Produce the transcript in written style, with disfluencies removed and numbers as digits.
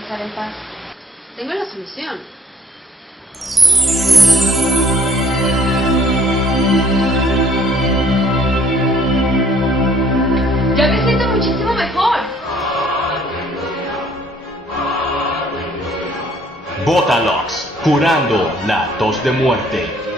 estar en paz. Tengo la solución. Ya me siento muchísimo mejor. Botalox, curando la tos de muerte.